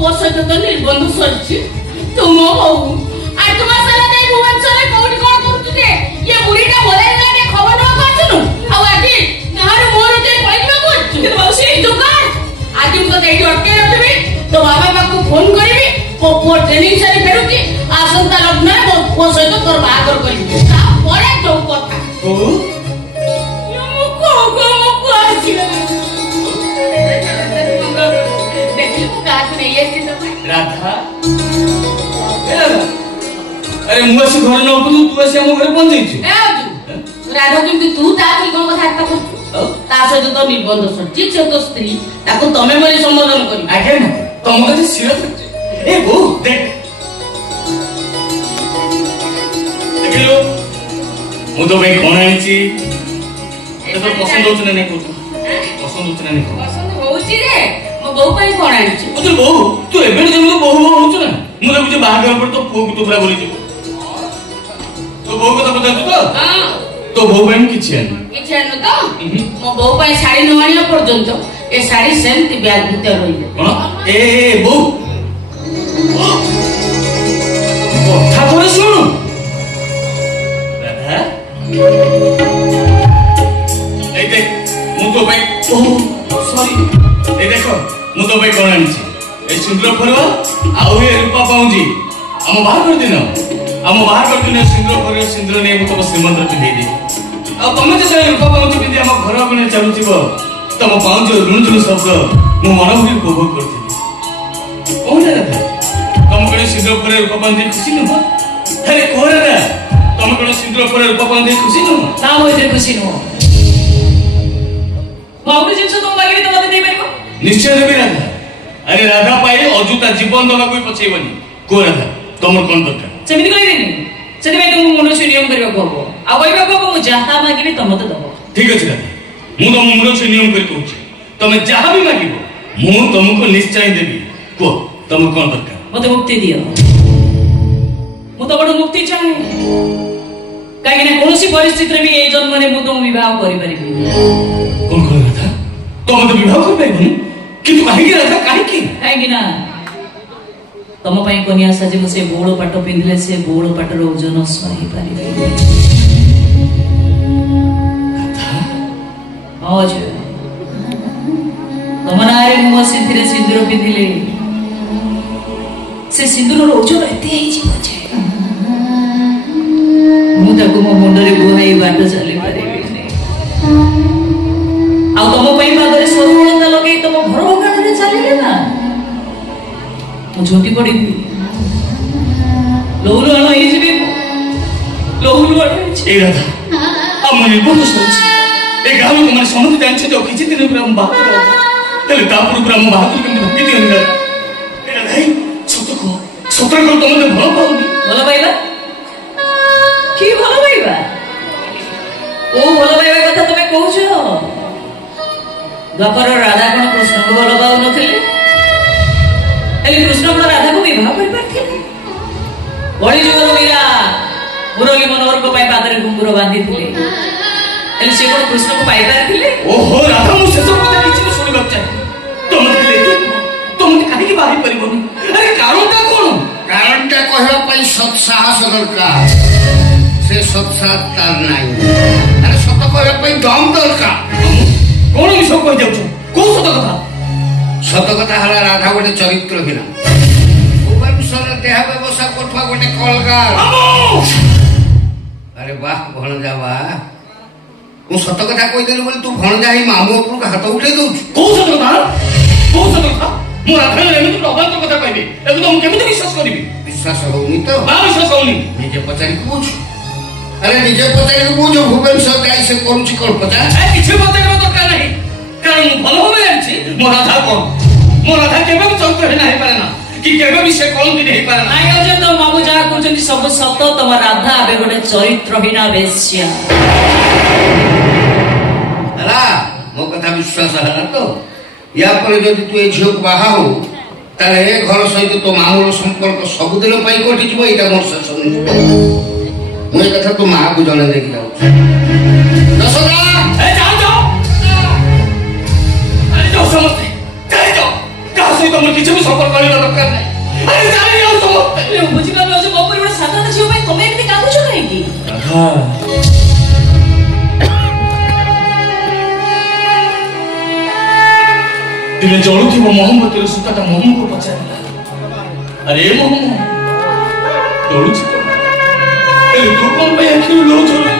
पुओ सहित तो निबंध सरिछि तुम बहु 8 मास होला नै भुवनेश्वर रे कोठी कोन करछु जे ये बुढ़ीटा बोले ने खबर न करछनु आ आदि नहर मोर जे पहिलो करछु के मौसी दुकान आदि को देई अटके रखबी तो बाबा बाकू फोन करबी पुओ ट्रेनिंग सारी फेरुकी आसंता लग्न मो पुओ सहित तोर बाहागर करबी ता पड़े तो कथा ओ को आछि राधा अरे मुझे से घर न तू ऐसे हम घर पहुंच जाई राधा कि तू ता कोन कथा करता ता सहित तो निबंध सच्ची से तो स्त्री ताको तमे मरे संबोधन करी आगे ना तुम कथि सिर ए वो देख देखलो मु तो भाई कोन आइची तो पसंद होछ ना नहीं को पसंद होछ ना नहीं पसंद होउची रे मो बहु पई कोन आइची ओ तो बहु तू एबे जेम तो बहु होछ ना मु तो बुझे बाहागर पर तो पुओ तो पूरा बोली छी तो बहु को तो बता तू तो हां तो बहु बहन किछि आनी तो मो बहु पई साड़ी न आनिया पर्यंत ए साड़ी सेंति ब्याग भीतर रहिले कोन ए बहु कथा करे सुन राधा ए देख मु तो भाई ओ सॉरी ए देखो मु तो भाई कोन आनी छी ए सुंदर फरवा आउ हे रूपा पाउजी हम बाहर कर दिन सिंदूर पर सिंदूर ने मु तो श्रीमंत पिंधे दे आ तमे जे से रूपा पाउजी पिंधे हम घर बने चलु थिबो तम पाउजी रुण रुण शब्द मु मन भरि उपभोग करथि ओ राधा तम कने सिंदूर पर रूपा पाउजी खुशी न अरे कोरा रे तम कने सिंदूर पर रूपा पाउजी खुशी न ना होइते खुशी न बाबू जिंस तो मागिरी तो मते दे परिबो निश्चय देबी राधा अरे राधा पाए अजुता जीवन दवा कोई पछेबनी को राधा तमर कोन दरकार सेमिति कहिबेनी सेति भाई तुम मुंड से नियम करबा कहबो आ कहबा कहबो मु जहा मागिबी तम मते दबो ठीक अछि राधा मु तो मुंड से नियम कर कहूची तमे जहा भी मागिबो मु तुमको निश्चय देबी को तम कोन दरकार मते मुक्ति दियो मु तो बड़ मुक्ति चाहे काहे ना कोनोसी परिस्थिति रे भी ए जन्म ने मु तो विवाह करि परिबी कोन कोन राधा तम तो विवाह कर पाइबनी किंतु काहे राधा काहे ना तम पई कोनिया सजे मुसे बोळो पाटो पिंधले से बोळो पाटरो ओजन सही परिबे आज तमनारे मु सिंधिरे सिंदूर पिंधिले से सिंदूर ओजन एते ही जी बचे मु ताको मो मुंडरे बुहाई बाट चली परिबे आ तम पई पादरे सोरवळता लगे तम घर गाडरे चलिले ना झोटी पड़ी लोहलु आलो ए जीबे लोहलु आलो ए राधा अब मन निर्बंध सोच ए गालो को मन समझ जानछे जो किछि दिन पूरा हम बात तले तापुर पूरा हम बात केमि भक्ति दियो ना ए राधा सतको तमने भलो पाउनी भलो पाइबा की भलो पाइबा ओ भलो पाइबा कथा तमे कहउछो द्वापर राधा कोन कृष्ण को भलो पाउ नथिले एले कृष्ण को राधा को विवाह कर पाथे बड़ी जुगर मीरा मुरली मनोहर को पाई पादरे घुंगुर बांधी थिले एले से कोन कृष्ण को पाई पाथिले ओहो राधा मु से सब पता किछि सुनिबा चाहे तुम काहे की बाही परिबोनी अरे कारणटा कोन कारणटा कहला पई सत साहस दरकार से सत साथ तार नाही अरे सत कहला पई दम दरकार कोन विषय कहि जाउछ को सत कथा सत कथा हला राधा गोटे चरित्रहीन भुवनेश्वर देह व्यवसाय कोठवा गोटे कलगार अरे वाह भणजा वाह मु सत कथा कहि देली बोली तू भणजा ही मामू ऊपर हाथ उठे दउ को सत कथा मु राधा ने तो अबांत कथा कहबी एबे तो हम केमिति विश्वास करबी विश्वास होउनी तो बा विश्वास होउनी निजे पचारी पूछ अरे निजे पचारी पूछ भुवनेश्वर जाई से करूची कोन पता ए किछि बताइबा दरकार नाही कारण भलो भाबे जानछि मो राधा कोन मो राधा केबे भी चरित्र है नाही पारे ना कि केबे भी से कोन भी नहीं पारे ना नाइ अजे तो मामू जा कहउछन्ती सब सत तम राधा आबे गोटे चरित्रहीन वेश्या हला मो कथा विश्वास हला तो या पर जदि तू ए झियो को बाहा हो ताले घर सहित तो मामूर संपर्क सब दिन पई कोठी जीवो एटा मोर शेष निष्पत्ति मो ए कथा तो मां को जने देखि जाऊ दशरा ए जाओ अरे जाओ समझते जाओ कहा सहित हम किछि भी सब ସମ୍ପର୍କ ରହିବା ଦରକାର ନାହିଁ। ଆରେ ଜାଣି ଯାଉ ସମସ୍ତେ। ମୁଁ ବୁଝିପାରିଲି ଯେ ମୋ ପରି ଗୋଟେ ସାଧାରଣ ଝିଅ ପାଇଁ ତମେ ଏମିତି କାନ୍ଦୁଛ କାହିଁକି? ଦିନେ ଜଳୁଥିବ ମହମବତୀର ସୂତାଟା ମହମକୁ ପଚାରିଲା, ଆରେ ଏ ମହମ ଜଳୁଛି ତ, ହେଲେ ତୁ କଣ ପାଇଁ ଆଖିରୁ ଲୁହ ଝରୁଛି?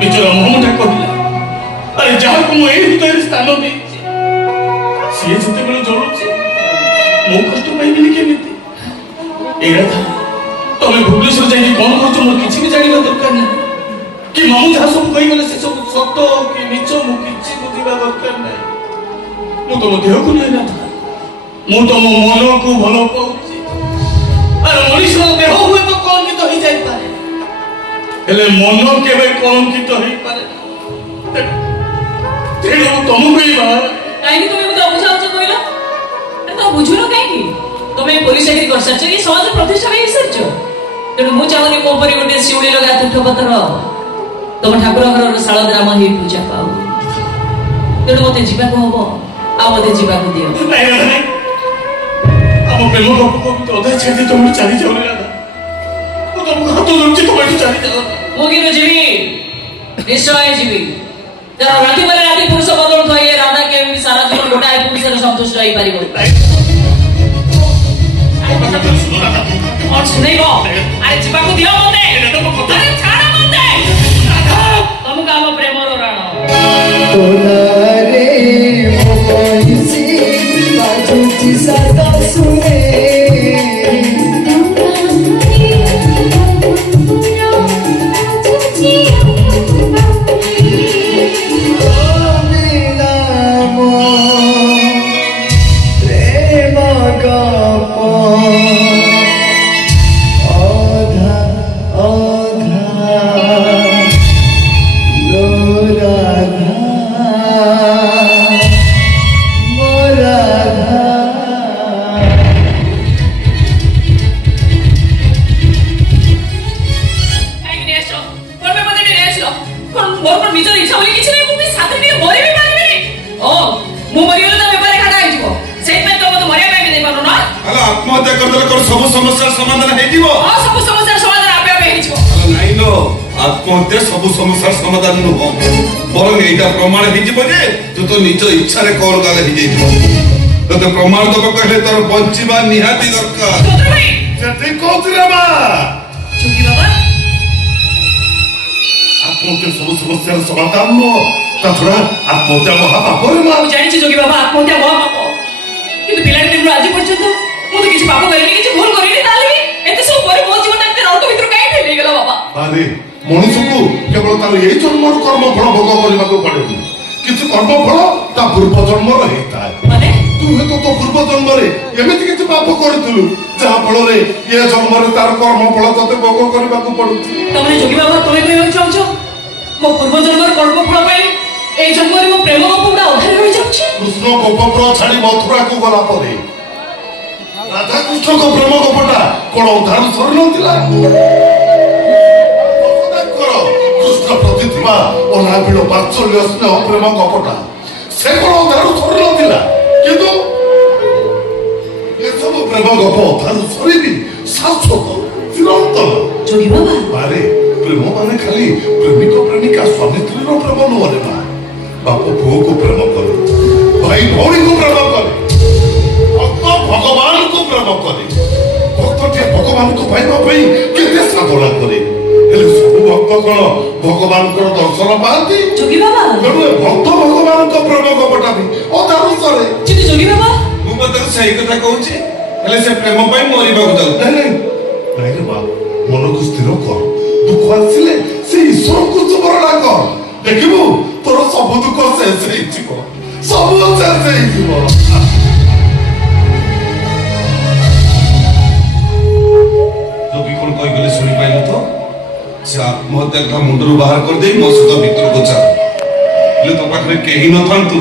ବିଚରା ମହମଟା କହିଲା, ଆରେ ଯାହାକୁ ମୁଁ ଏଇ ହୃଦୟରେ ସ୍ଥାନ ଦେଇଛି ସିଏ ଯେତେବେଳେ ଜଳୁଛି ମୁଁ କଷ୍ଟ ପାଇବିନି କେମିତି? ଏଇଟା ଥାଏ ତମେ ଭୁବନେଶ୍ୱର ଯାଇକି କଣ କରୁଛ ମୋର କିଛି ବି ଜାଣିବା ଦରକାର ନାହିଁ, କି ମାମୁଁ ଯାହା ସବୁ କହିଗଲେ ସେ ସବୁ ସତ କି ମିଛ ମୁଁ କିଛି ବୁଝିବା ଦରକାର ନାହିଁ। ମୁଁ ତମ ଦେହକୁ ନେଇ ନଥାଏ, ମୁଁ ତମ ମନକୁ ଭଲ ପାଉଛି। ଆରେ ମଣିଷର ଦେହ ହୁଏତ କଳଙ୍କିତ ହେଇଯାଇପାରେ, ହେଲେ ମନ କେବେ କଳଙ୍କିତ ହେଇପାରେ ନା। ତେଣୁ ତମକୁ ହିଁ କାହିଁକି ତମେ ମତେ ଅବୁଝାଉଛ କହିଲ? ତମେ ବୁଝୁନ କାହିଁକି? ତମେ ପୋଲିସ ଚାକିରି କରିସାରିଛ, ଏ ସମାଜ ପ୍ରତିଷ୍ଠା ହେଇସାରିଛ। ତେଣୁ ମୁଁ ଚାହୁଁନି ମୋ ପରି ଗୋଟେ ଶିଉଳି ଲଗା ତୁଠପତ୍ର ତମ ଠାକୁର ଘରର ଶାଳ ଗ୍ରାମ ହେଇ ପୂଜା ପାଉ। ତେଣୁ ମତେ ଯିବାକୁ ହବ, ଆଉ ମତେ ଯିବାକୁ ଦିଅ। ଆମ ପ୍ରେମ ଗପ ଅଧା ଛାଡ଼ି ତମେ ଚାଲି ଯାଉନି ରାଧା। ମୁଁ ତମକୁ ହାତ ଧରୁଛି, ତମେ ଏଠୁ ଚାଲି ଯାଅ। ମୁଁ କିନ୍ତୁ ଯିବି, ନିଶ୍ଚୟ ଯିବି। ତେଣୁ ରାତି ପରେ ରାତି ପୁରୁଷ ବଦଳୁଥାଏ, ଏ ରାଧା କେମିତି ସାରା ଜୀବନ ଗୋଟାଏ ପୁରୁଷରେ ସନ୍ତୁଷ୍ଟ ହେଇପାରିବ? କଣ ଶୁଣେଇବ? ଆରେ ଯିବାକୁ ଦିଅ ମତେ, ଆରେ ଛାଡ଼ ମତେ। ତମକୁ ଆମ ପ୍ରେମର ରାଣ ସଦା ଶୁଣେ आत्महत्या करदेले कर सब समस्या समाधान हेजिबो। हां सब समस्या समाधान आपे आपे हेजिबो। नाही नो आत्महत्या सब समस्या समाधान नुहो, बरं एटा प्रमाण हेजिबो जे तू तो निज इच्छा रे कोर गाले हे जेइबो। तते प्रमाण दब कहले तोर बंचिबा निहाती दरकार। चंद्र भाई जति कोतरे बा चुकी बाबा आत्महत्या सब समस्या समाधान नो तथरा आत्महत्या महा पाप रे बा। जानि छी जोगी बाबा आत्महत्या महा पाप, किंतु पिलाडी दिन आज पर्यंत ମୁଁ ତ କିଛି ପାପ କରିନି, କିଛି ଭୁଲ କରିନି, ତାହେଲେ ବି ଏତେ ସବୁ ପରେ ମୋ ଜୀବନଟା ଏତେ ରକ୍ତ ଭିତରୁ କାହିଁ ଫେରିଗଲା ବାବା? ଆରେ ମଣିଷକୁ କେବଳ ତାର ଏଇ ଜନ୍ମର କର୍ମ ଫଳ ଭୋଗ କରିବାକୁ ପଡେନି, କିଛି କର୍ମ ଫଳ ତା ପୂର୍ବ ଜନ୍ମର ହେଇଥାଏ। ମାନେ ତୁ ହୁଏତ ତୋ ପୂର୍ବ ଜନ୍ମରେ ଏମିତି କିଛି ପାପ କରିଥିଲୁ ଯାହା ଫଳରେ ଏ ଜନ୍ମରେ ତାର କର୍ମ ଫଳ ତତେ ଭୋଗ କରିବାକୁ ପଡୁଛି। ତମେ ଯୋଗୀ ବାବା ତମେ କହିବାକୁ ଚାହୁଁଛ ମୋ ପୂର୍ବ ଜନ୍ମର କର୍ମ ଫଳ ପାଇଁ এই জন্মরে ମୋ ପ୍ରେମ ଗପ ଗୁଡ଼ା ଅଧାରେ ରହିଯାଉଛି? କୃଷ୍ଣ ଗୋପପୁର ଛାଡ଼ି ମଥୁରାକୁ ଗଲା ପରେ ରାଧାକୃଷ୍ଣଙ୍କ ପ୍ରେମ ଗପଟା କଣ ଅଧାରୁ ସରିନଥିଲା? କୃଷ୍ଣ ପ୍ରତି ଥିବା ଅନାବିଳ ବାତ୍ସଲ୍ୟ ସ୍ନେହ ପ୍ରେମ ଗପଟା ସେ କଣ ଅଧାରୁ ସରିନଥିଲା? କିନ୍ତୁ ଏସବୁ ପ୍ରେମ ଗପ ଅଧାରୁ ସରିବି ଶାଶ୍ୱତ ଚିରନ୍ତନ। ଯୋଗୀ ବାବା ଆରେ ପ୍ରେମ ମାନେ ଖାଲି ପ୍ରେମିକ ପ୍ରେମିକା ସ୍ୱାମୀ ସ୍ତ୍ରୀର ପ୍ରେମ ନୁହଁରେ ମା, ବାପ ପୁଅକୁ ପ୍ରେମ କରେ, ଭାଇ ଭଉଣୀକୁ ପ୍ରେମ କରେ, ଭକ୍ତ ଭଗବାନଙ୍କୁ ପ୍ରେମ କରେ। ଭକ୍ତଟିଏ ଭଗବାନଙ୍କୁ ପାଇବା ପାଇଁ କେତେ ସାଧନା କରେ, ହେଲେ ସବୁ ଭକ୍ତ କଣ ଭଗବାନଙ୍କର ଦର୍ଶନ ପାଆନ୍ତି? ଯୋଗୀ ବାବା ତେଣୁ ଏ ଭକ୍ତ ଭଗବାନଙ୍କ ପ୍ରେମ ଗପଟା ବି ଅଧାରୁ ସରେ। କିନ୍ତୁ ଯୋଗୀ ବାବା ମୁଁ ମଧ୍ୟ ସେଇ କଥା କହୁଛି, ହେଲେ ସେ ପ୍ରେମ ପାଇଁ ମରିବାକୁ ଯାଉଛି। ନାଇଁ ନାଇଁ ରେ ବା, ମନକୁ ସ୍ଥିର କର, ଦୁଃଖ ଆସିଲେ ସେ ଈଶ୍ୱରଙ୍କୁ ସ୍ମରଣ କର, ଦେଖିବୁ ତୋର ସବୁ ଦୁଃଖ ଶେଷ ହେଇଯିବ, ସବୁ ଶେଷ ହେଇଯିବ। ଯୋଗୀ କଣ କହିଗଲେ ଶୁଣିପାରିଲୁ ତ? ସେ ଆତ୍ମହତ୍ୟା ମୁଣ୍ଡରୁ ବାହାର କରିଦେଇ ମୋ ସହିତ ଭିତରକୁ ଚାଲ, ହେଲେ ତୋ ପାଖରେ କେହି ନଥାନ୍ତୁ,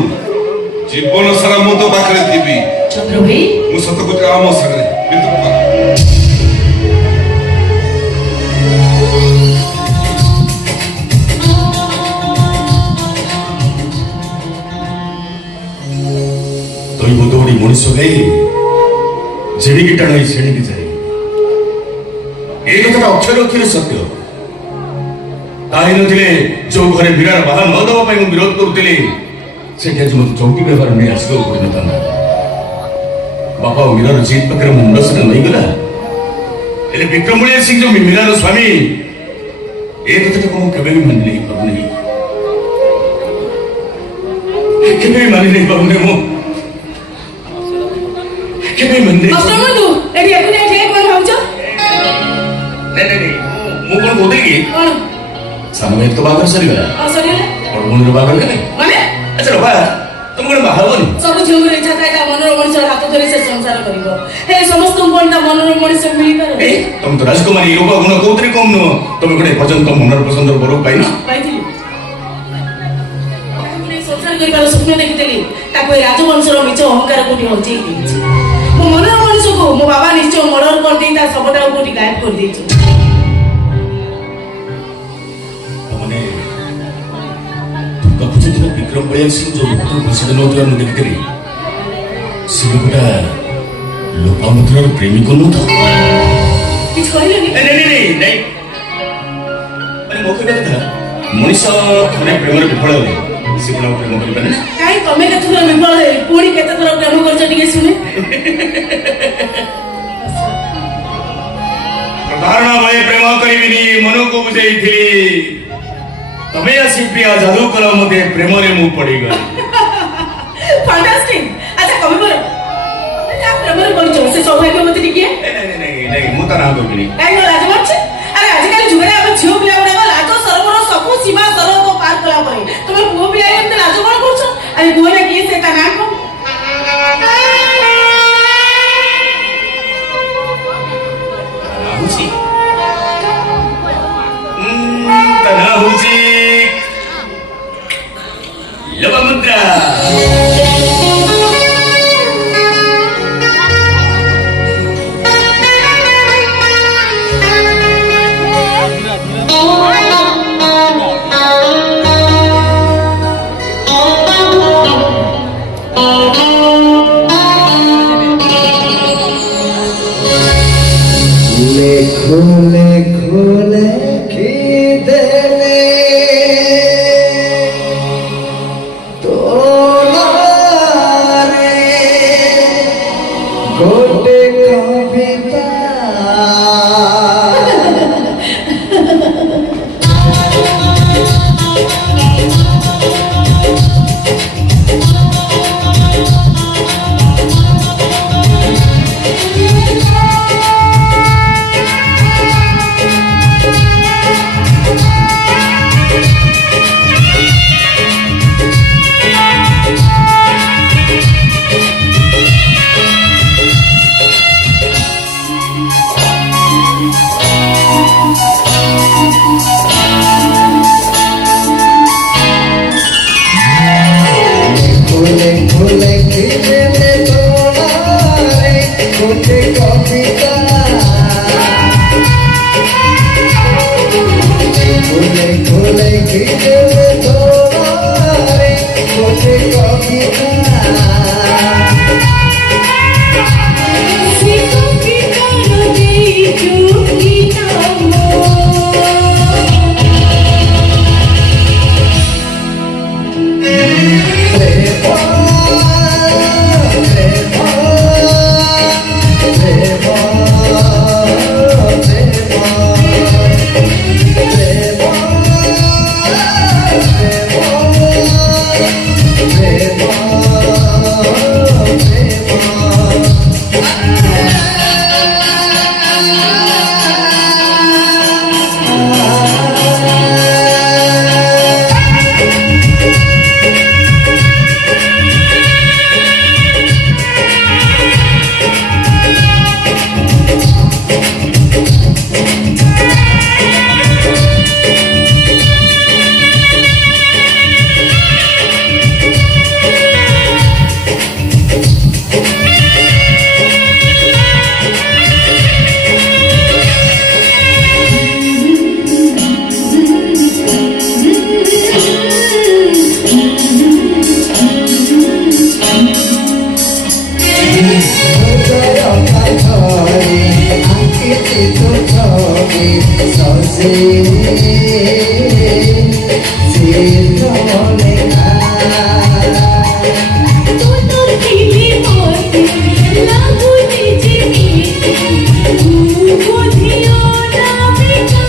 ଜୀବନ ସାରା ମୁଁ ତୋ ପାଖରେ ଥିବି। ଚନ୍ଦ୍ର ଭାଇ ମୁଁ ସତ କହୁଛି ଆ ମୋ ସାଙ୍ଗରେ ଭିତରକୁ ଦୈବ ଦୌଡ଼ି ମଣିଷ ଗାଇଲେ जेणिकी टाणी सेणिकी जाए एक कथा अक्षर अक्षर सत्य ताही नथिले जो घरे मीरार बाहा न दवा पाई मु विरोध करुतली सेठी आज मते चौकी व्यवहार नहीं आसो पड़ी नता बापा मीरार जीत पाखे मुंड से नहीं गला एले विक्रमलिया सिंह जो मीरार स्वामी ए कथा को केबे भी मान नहीं पाउ नहीं केबे भी मान नहीं पाउ ने मु केबे मान नहीं अष्टम तू एडी एकुने ठे कोन भाउछ नहीं मु कोन बोदे की कोन सामने तो बागर सरी गला सरी और मुंड बागर के माने अच्छा बाबा तुम कोन बाहर सब झिउर इच्छा थाए ता मनोर मनुष्य हाथ धरि से संसार करिवो हे समस्त कोन ता मनोर मनुष्य मिली कर ए तुम तो राजकुमारी रूप गुण कोतरी कम न तुम कोने पर्यंत मनर पसंद बरो पाइना पाइथिली ताकुने संसार करिबार स्वप्न देखितली ताको राजवंशर मिछ अहंकार कोठी हंची दिछि मो मनोर मनुष्य को मो बाबा निश्चय मर्डर कर देई ता सबटा कोठी गायब कर देछि माने तुम कुछ दिन विक्रम बलिया सिंह जो उत्तर प्रसिद्ध नौकर न देखितली सिगुटा लोपामुद्रार प्रेमी को न था किछ कहले नहीं अरे मोके कथा मनीषा थोड़े प्रेम विफल हो सिगुना प्रेम कर पाने काई तमे कथुर विफल हे पुणी केते थोर प्रेम करछ टिके सुने धारणा भय प्रेम करिबिनी मनो को बुझाई थी तमे आसी प्रिया जादू कला मते प्रेम रे मु पड़ी गई फैंटास्टिक अच्छा कमे बोलो या प्रेम रे पड़ी से सौभाग्य मते टिके नहीं मु ता ना करिबिनी काई हो राजवंश अरे आजकल जुगरे अब झियो पिला गुडा लाज सरवर सबु सीमा सरव को पार कला परे तुम पुओ पिला एमते लाज कोन करछ अरे पुओ ना की से ता ना को हुची तना हुची लोपामुद्रा खोले खोले खीदले तोलारे गोटे कविता सजे जीवने तू तो खिली मोती लागू निजनी तू बुधियो ना बिका